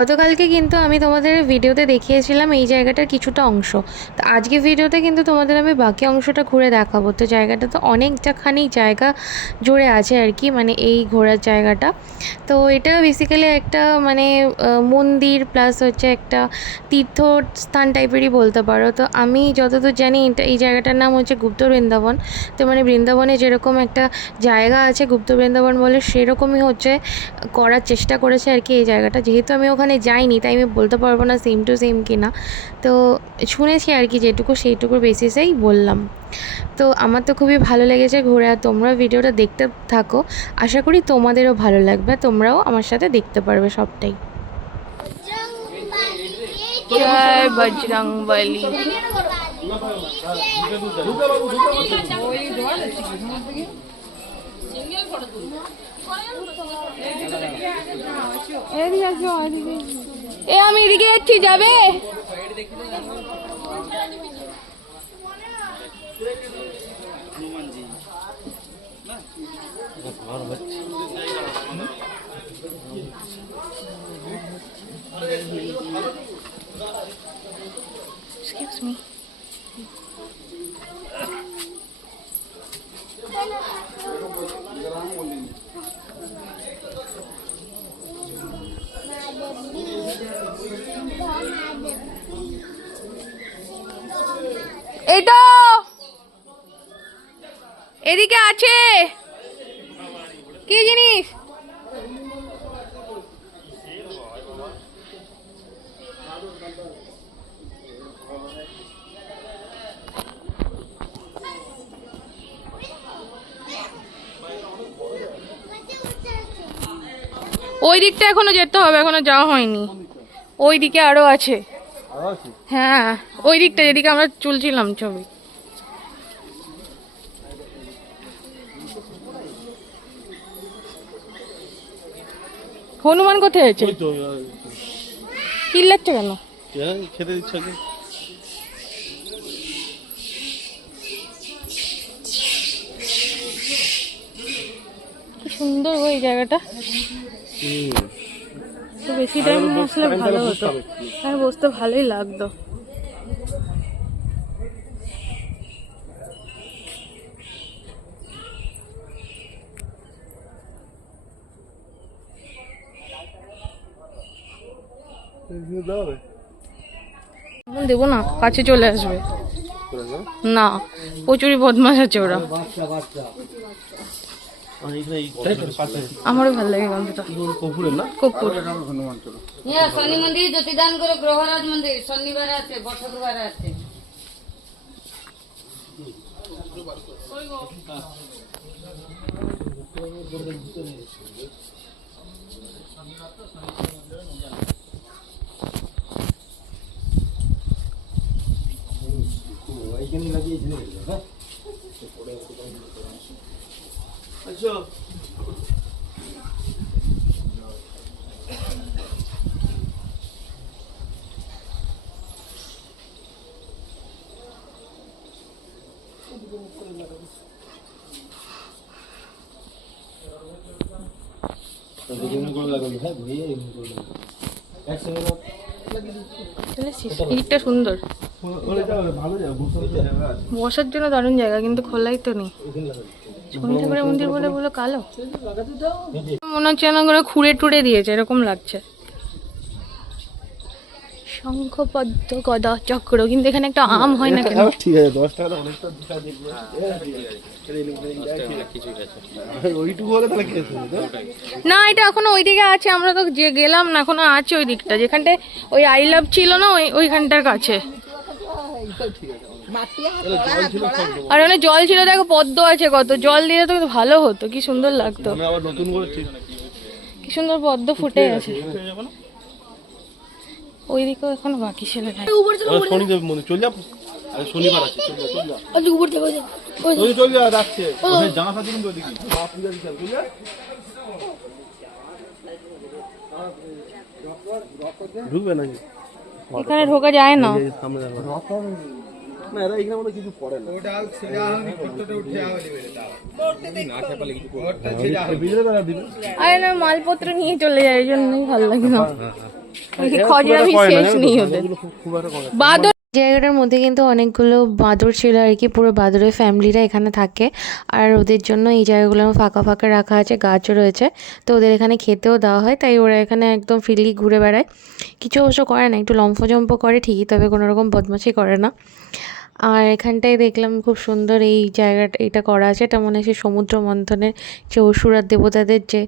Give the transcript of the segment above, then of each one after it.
গতকালকে কিন্তু আমি তোমাদের ভিডিওতে দেখিয়েছিলাম এই জায়গাটার কিছুটা অংশ। তো আজকে ভিডিওতে কিন্তু তোমাদের আমি বাকি অংশটা ঘুরে দেখাবো। তো জায়গাটা তো অনেকটাখানি জায়গা জুড়ে আছে আর কি, মানে এই ঘোরার জায়গাটা। তো এটা বেসিক্যালি একটা মানে মন্দির প্লাস হচ্ছে একটা তীর্থস্থান টাইপেরই বলতে পারো। তো আমি যতদূর জানি এই জায়গাটার নাম হচ্ছে গুপ্ত বৃন্দাবন। তো মানে বৃন্দাবনে যেরকম একটা জায়গা আছে গুপ্ত বৃন্দাবন বলে, সেরকমই হচ্ছে করার চেষ্টা করেছে আর কি এই জায়গাটা। যেহেতু আমি ওখানে যাইনি তাই আমি বলতে পারবো না সেম টু সেম কিনা, তো শুনেছি আর কি, যেটুকু সেইটুকুর বেসিসেই বললাম। তো আমার তো খুবই ভালো লেগেছে ঘুরে, আর তোমরা ভিডিওটা দেখতে থাকো, আশা করি তোমাদেরও ভালো লাগবে, তোমরাও আমার সাথে দেখতে পারবে সবটাই। জয় বজরংবলী। আমি এদিকে যাচ্ছি, যাবে? Excuse me. এই তো এদিকে আছে কি জিনিস? ওই দিকটা এখনো যেতে হবে, এখনো যাওয়া হয়নি। ওই দিকে আরো আছে। হ্যাঁ, ওই দিকটা যেদিকে আমরা তুলছিলাম ছবি। হনুমান কোথায় আছে? চিল্লাচ্ছে কেন? খেতে দিচ্ছে। কি সুন্দর ওই জায়গাটা। তো বেশি টাইম না আসলে ভালো হতো, আর বসতে ভালোই লাগতো। দেবো না, কাছে চলে আসবে না, প্রচুরই বদমাশ আছে ওরা। আমারও ভালো লাগে গন্ধটা। কর্পূর। শনি মন্দির জ্যোতিদান করে গ্রহরাজ মন্দির শনিবারে আছে, বৃহস্পতিবারে আছে। এদিকটা সুন্দর, বসার জন্য দারুণ জায়গা, কিন্তু খোলাই তো নেই। শনি ঠাকুরের মন্দির বলে বলে কালো মনে হচ্ছে, না করে খুঁড়ে টুড়ে দিয়েছে এরকম লাগছে। শঙ্খ পদ্ম গদা চক্র, কিন্তু এখানে একটা আম হয় না কেন? ঠিক আছে, 10 টাকা অনেকটা দিবে। না, এটা এখনো ওইদিকে আছে, আমরা তো যে গেলাম না, এখনো আছে ওই দিকটা, যেখানটায় ওই আই লাভ ছিল না, ওইখানটার কাছে। আর ওখানে জল ছিল, দেখো পদ্ম আছে কত, জল দিলে তো ভালো হতো, কি সুন্দর লাগতো। কি সুন্দর পদ্ম ফুটে আছে। ওইদিকেও এখনো বাকি ছিল না। এখানে ঢোকা যায় না। আরে না, মালপত্র নিয়ে চলে যায়, এই জন্যই ভালো লাগে না। খজরা আমি শেষ নেই ওদের খুব একটা করে বাদর জায়গাটার মধ্যে কিন্তু অনেকগুলো বাঁদর ছিল আর কি, পুরো বাঁদরের ফ্যামিলিরা এখানে থাকে। আর ওদের জন্য এই জায়গাগুলো ফাঁকা ফাঁকা রাখা আছে, গাছও রয়েছে, তো ওদের এখানে খেতেও দেওয়া হয়, তাই ওরা এখানে একদম ফ্রিলি ঘুরে বেড়ায়। কিছু অবশ্য করে না, একটু লম্ফজম্প করে ঠিকই, তবে কোনো রকম বদমাশি করে না। আর এখানটায় দেখলাম খুব সুন্দর এই জায়গাটা এটা করা আছে, এটা মনে হয় সেই সমুদ্র মন্থনের যে অসুর আর দেবতাদের যে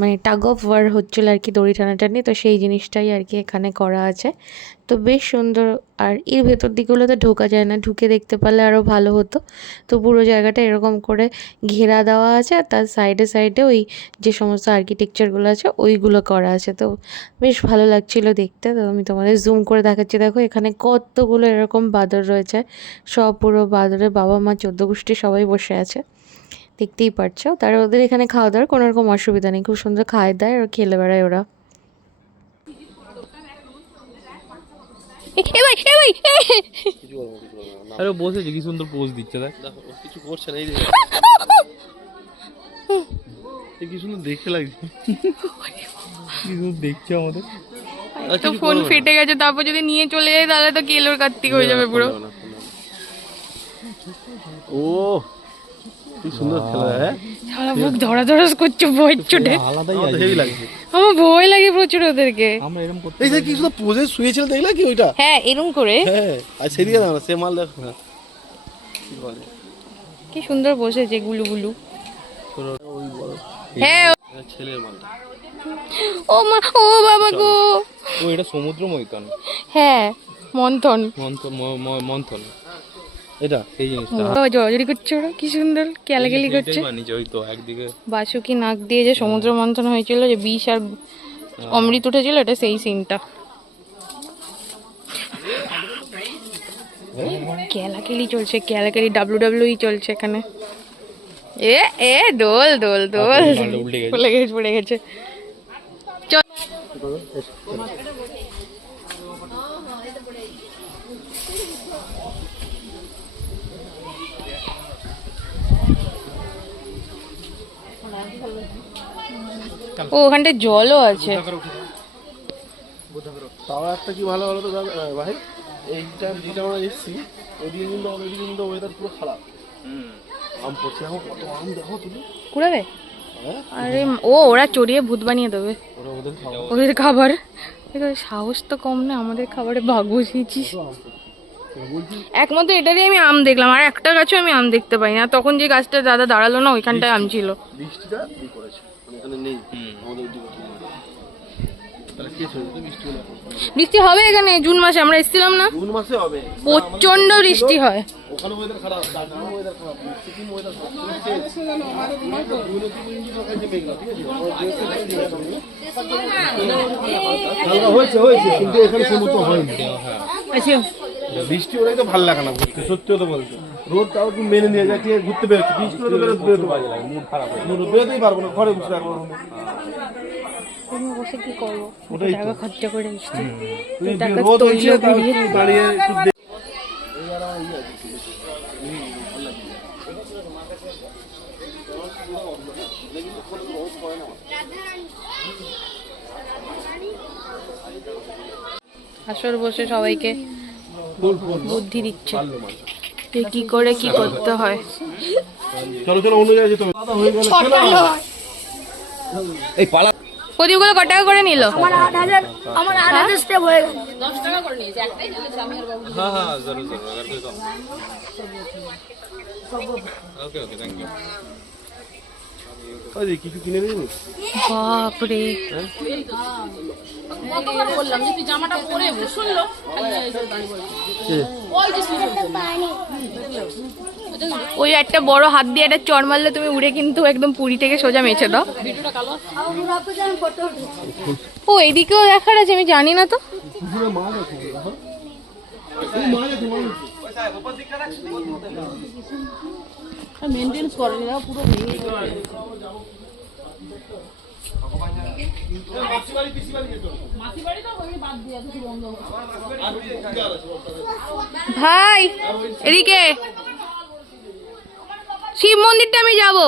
মানে টাগ অফ ওয়ার হচ্ছিল আর কি, দড়ি টানাটানি, তো সেই জিনিসটাই আর কি এখানে করা আছে। তো বেশ সুন্দর। আর এর ভেতর দিকগুলোতে ঢোকা যায় না, ঢুকে দেখতে পারলে আরও ভালো হতো। তো পুরো জায়গাটা এরকম করে ঘেরা দেওয়া আছে, আর তার সাইডে সাইডে ওই যে সমস্ত আর্কিটেকচারগুলো আছে ওইগুলো করা আছে, তো বেশ ভালো লাগছিল দেখতে। তো আমি তোমাদের জুম করে দেখাচ্ছি, দেখো এখানে কতগুলো এরকম বাঁদর রয়েছে, সব পুরো বাঁদরের বাবা মা 14 গোষ্ঠী সবাই বসে আছে, দেখতেই পারছো। তারা ওদের এখানে খাওয়া দাওয়ার কোনো রকম অসুবিধা নেই, খুব সুন্দর খায় দায় আর খেলে বেড়ায় ওরা। কিছু করবো কিছু করবো না। আরে বসেছে কি সুন্দর পোজ দিচ্ছে দেখ দেখো ও কিছু করছে না, এই দেখো এ কি সুন্দর দেখতে লাগছে। কি সুন্দর দেখছে আমাদের। তো ফোন ফেটে গেছে, তারপর যদি নিয়ে চলে যায় তাহলে তো কেলোর কার্তিক হয়ে যাবে পুরো। ও কি সুন্দর খেলা, হ্যাঁ সারা বুক ধরাধরাস করছে ভয় চোটে, আলাদাই আমার তো আছে। হেভি লাগছে। আমার ভয় লাগে প্রচুর ওদেরকে। আমরা এরকম করতে এই যে কি সুন্দর পোজে শুয়েছিল, দেখলা কি ওইটা? হ্যাঁ এরম করে হ্যাঁ আর সেদিকে না সে মাল দেখো না কি বলে, কি সুন্দর বসেছে গুলু গুলু। ওই বড় হ্যাঁ এটা ছেলের মালটা। ও মা, ও বাবা গো। ও এটা সমুদ্র মৈতন, হ্যাঁ মন্থন। মন্থন এটা এই জিনিসটা। জড়ি করছে ওরা, কি সুন্দর ক্যালাকেলি করছে। বানিয়েছে ওই তো একদিকে বাসুকি নাক দিয়ে যে সমুদ্র মন্থন হয়েছিল, যে বিষ আর অমৃত উঠেছিল, এটা সেই সিনটা। ক্যালাকেলি চলছে, ক্যালাকেলি WWE চলছে এখানে। এ এ দোল দোল দোল, মালটা উল্টে গেছে। পড়ে গেছে পড়ে গেছে। চল ও ওখানটায় জলও আছে। তাও একটা কি ভালো ভালো তো ভাই, এইটা যেটা আমরা এসেছি ওইদিকে কিন্তু ওয়েদার পুরো খারাপ। আম পড়ছে, এখন কত আম দেখো তুমি। কুড়াবে? হ্যাঁ আরে ও ওরা চড়িয়ে ভূত বানিয়ে দেবে ওরা ওদের খাওয়া ওদের খাবার। এবার সাহস তো কম না, আমাদের খাবারে ভাগ বসিয়েছিস। বলছি একমাত্র এটারই আমি আম দেখলাম, আর একটা গাছও আমি আম দেখতে পাই না। তখন যে গাছটা দাদা দাঁড়ালো না, ওইখানটায় আম ছিল। বৃষ্টিটা কি করেছে মানে এখানে নেই আমাদের ওইদিকে নেই। তাহলে কি চলছে বৃষ্টি হলো এখন? বৃষ্টি হবে এখানে, জুন মাসে আমরা এসেছিলাম না, জুন মাসে হবে, প্রচন্ড বৃষ্টি হয়। ওখানে ওয়েদার খারাপ, দার্জিলিং ওয়েদার খারাপ, সিকিম ওয়েদার খারাপ। হয়েছে হয়েছে কিন্তু এখানে সমুদ্র হয়নি। বৃষ্টি ওরাই তো ভালো লাগে না ঘুরতে, সত্যি কথা বলতে। রোদ তাও একটু মেনে নিয়ে যাচ্ছে, ঘুরতে বেরোচ্ছে, বৃষ্টি হলে বেরোতে পারবে না, মুড খারাপ হয়, বেরোতেই পারবো না, ঘরে বসে থাকবো। বসে কি করবো, ওটাই তো। টাকা খরচা করে এসছি। তুমি টাকা রোদ তৈল হয়েছে তাও ঘুরিয়ে। একটু দাঁড়িয়ে একটু আসর বসে সবাইকে বুদ্ধি দিচ্ছে যে কি করে কি করতে হয়। চলো চলো অন্য জায়গায় যেতে হবে। দাদা হয়ে গেল এই পালা প্রদীপগুলো কত টাকা করে নিল? হ্যাঁ হ্যাঁ জরুর জরুর अगर कोई कम ओके ओके थैंक यू। ওই যে কিছু কিনে দিবি? বাপরে, ওই একটা বড় হাত দিয়ে একটা চড় মারলে তুমি উড়ে কিন্তু একদম পুরী থেকে সোজা মেছে দাও। ও এদিকেও দেখার আছে, আমি জানি না তো। পুকুরে মাছ আছে দেখো। এই মাছ আছে, মাছ আছে। ভাই এদিকে, শিব মন্দিরটা আমি যাব।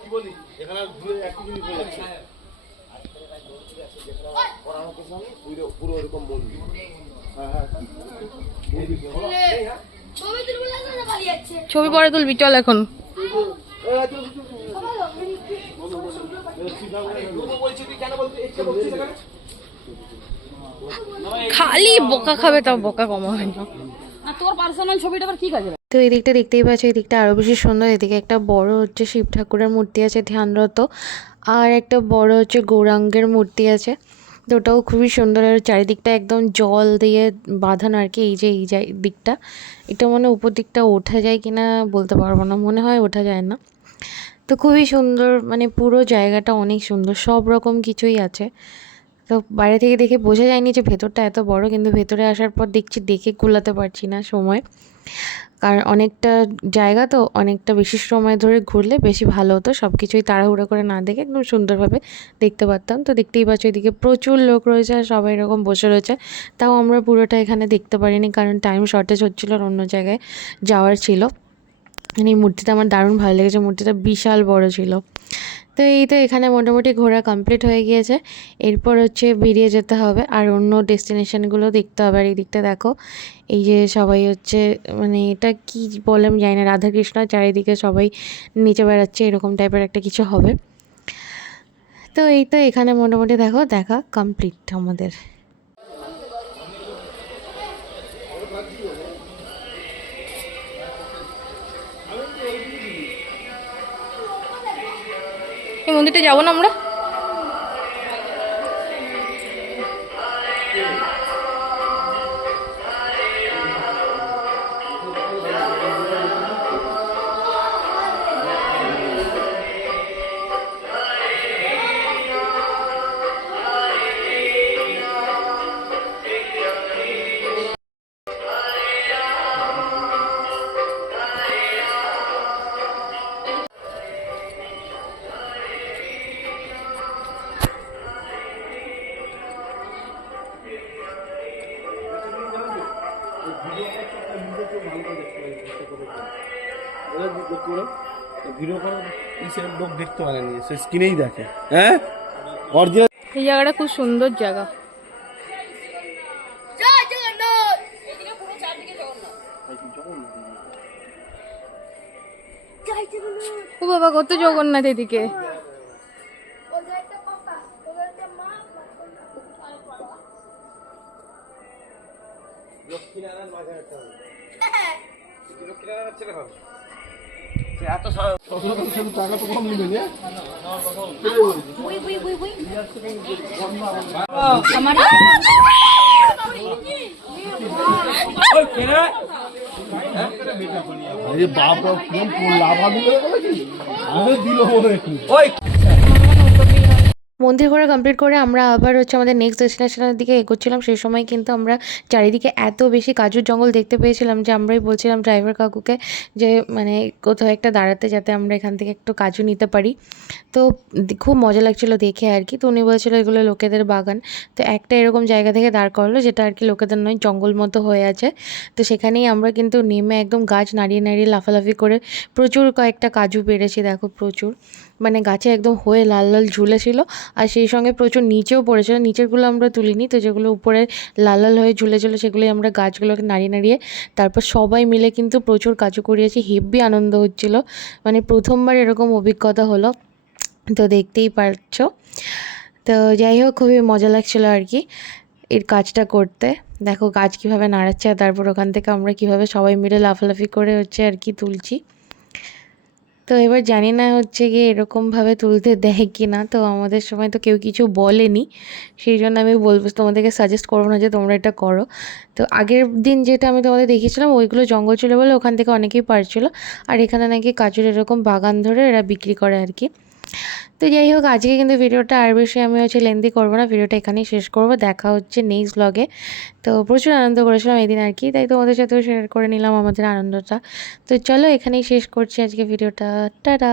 কি বলি এখানে আর ঘুরে একটু জিনিস হয়ে যাচ্ছে। পুরো এরকম মন্দির। হ্যাঁ ছবি পরে তুলবি, চল এখন। খালি বোকা খাবে, তাও বোকা কমা হয় না। আর তোর পার্সোনাল ছবিটা আবার কি কাজে? তো এই দিকটা দেখতেই পাচ্ছ, এই দিকটা আরও বেশি সুন্দর। এদিকে একটা বড় হচ্ছে শিব ঠাকুরের মূর্তি আছে ধ্যানরত, আর একটা বড় হচ্ছে গৌরাঙ্গের মূর্তি আছে। তো ওটাও খুবই সুন্দর, আর চারিদিকটা একদম জল দিয়ে বাঁধানো আর কি। এই যে দিকটা, এটা মনে উপর দিকটা ওঠা যায় কিনা বলতে পারবো না, মনে হয় ওঠা যায় না। তো খুবই সুন্দর, মানে পুরো জায়গাটা অনেক সুন্দর, সব রকম কিছুই আছে। তো বাইরে থেকে দেখে বোঝা যায়নি যে ভেতরটা এত বড়, কিন্তু ভেতরে আসার পর দেখছি দেখে কুলাতে পারছি না সময়, কারণ অনেকটা জায়গা তো অনেকটা বেশি সময় ধরে ঘুরলে বেশি ভালো হতো, সব কিছুই তাড়াহুড়ো করে না দেখে একদম সুন্দরভাবে দেখতে পারতাম। তো দেখতেই পাচ্ছ এদিকে প্রচুর লোক রয়েছে আর সবাই এরকম বসে রয়েছে, তাও আমরা পুরোটা এখানে দেখতে পারিনি কারণ টাইম শর্টেজ হচ্ছিলো আর অন্য জায়গায় যাওয়ার ছিল। এই মূর্তিটা আমার দারুণ ভালো লেগেছে, মূর্তিটা বিশাল বড় ছিল। তো এই তো এখানে মোটামুটি ঘোরা কমপ্লিট হয়ে গিয়েছে, এরপর হচ্ছে বেরিয়ে যেতে হবে আর অন্য ডেস্টিনেশনগুলো দেখতে হবে। আর এই দিকটা দেখো, এই যে সবাই হচ্ছে, মানে এটা কি বলে আমি জানি না, রাধাকৃষ্ণ চারিদিকে সবাই নিচে বেড়াচ্ছে, এরকম টাইপের একটা কিছু হবে। তো এই তো এখানে মোটামুটি দেখো দেখা কমপ্লিট আমাদের। এই মন্দিরটা যাবো না আমরা? ভিডিও করার লোক দেখতে পারেনি, সে স্ক্রিনেই দেখে। হ্যাঁ অরিজিনাল। এই জায়গাটা খুব সুন্দর জায়গা। ও বাবা, কত জগন্নাথ এদিকে। টাকা তো কম নিবে যে। বাবা লাভা দিলে দিল ওই মন্দির ঘোরা কমপ্লিট করে আমরা আবার হচ্ছে আমাদের নেক্সট ডেস্টিনেশনের দিকে এগোচ্ছিলাম। সেই সময় কিন্তু আমরা চারিদিকে এত বেশি কাজুর জঙ্গল দেখতে পেয়েছিলাম যে আমরাই বলছিলাম ড্রাইভার কাকুকে যে মানে কোথাও একটা দাঁড়াতে, যাতে আমরা এখান থেকে একটু কাজু নিতে পারি। তো খুব মজা লাগছিলো দেখে আর কি। তো উনি বলছিল এগুলো লোকেদের বাগান। তো একটা এরকম জায়গা থেকে দাঁড় করালো যেটা আর কি লোকেদের নয়, জঙ্গল মতো হয়ে আছে। তো সেখানেই আমরা কিন্তু নেমে একদম গাছ নাড়িয়ে নাড়িয়ে লাফালাফি করে প্রচুর কয়েকটা কাজু পেরেছি। দেখো প্রচুর, মানে গাছে একদম হয়ে লাল লাল ঝুলেছিল, আর সেই সঙ্গে প্রচুর নিচেও পড়েছিল। নিচেরগুলো আমরা তুলিনি, তো যেগুলো উপরে লাল লাল হয়ে ঝুলেছিলো সেগুলোই আমরা গাছগুলোকে নাড়িয়ে নাড়িয়ে তারপর সবাই মিলে কিন্তু প্রচুর কাজু করিয়েছি। হেব্বি আনন্দ হচ্ছিল, মানে প্রথমবার এরকম অভিজ্ঞতা হলো। তো দেখতেই পাচ্ছ। তো যাই হোক, খুবই মজা লাগছিলো আর কি এর কাজটা করতে। দেখো গাছ কীভাবে নাড়াচ্ছে, আর তারপর ওখান থেকে আমরা কীভাবে সবাই মিলে লাফালাফি করে হচ্ছে আর কি তুলছি। তো এবার জানি না হচ্ছে গিয়ে এরকমভাবে তুলতে দেয় কি না, তো আমাদের সময় তো কেউ কিছু বলেনি, সেই জন্য আমি বলবো, তোমাদেরকে সাজেস্ট করবো না যে তোমরা এটা করো। তো আগের দিন যেটা আমি তোমাদের দেখিয়েছিলাম ওইগুলো জঙ্গল ছিল বলে ওখান থেকে অনেকেই পারছিল, আর এখানে নাকি কাজুর এরকম বাগান ধরে এরা বিক্রি করে আর কি। তো যাই হোক, আজকে কিন্তু ভিডিওটা আর বেশি আমি হচ্ছে লেন্দি করবো না, ভিডিওটা এখানেই শেষ করবো। দেখা হচ্ছে নেক্সট ব্লগে। তো প্রচুর আনন্দ করেছিলাম এই দিন আর কি, তাই তোমাদের সাথেও শেয়ার করে নিলাম আমাদের আনন্দটা। তো চলো এখানেই শেষ করছি আজকে ভিডিওটা। টাটা।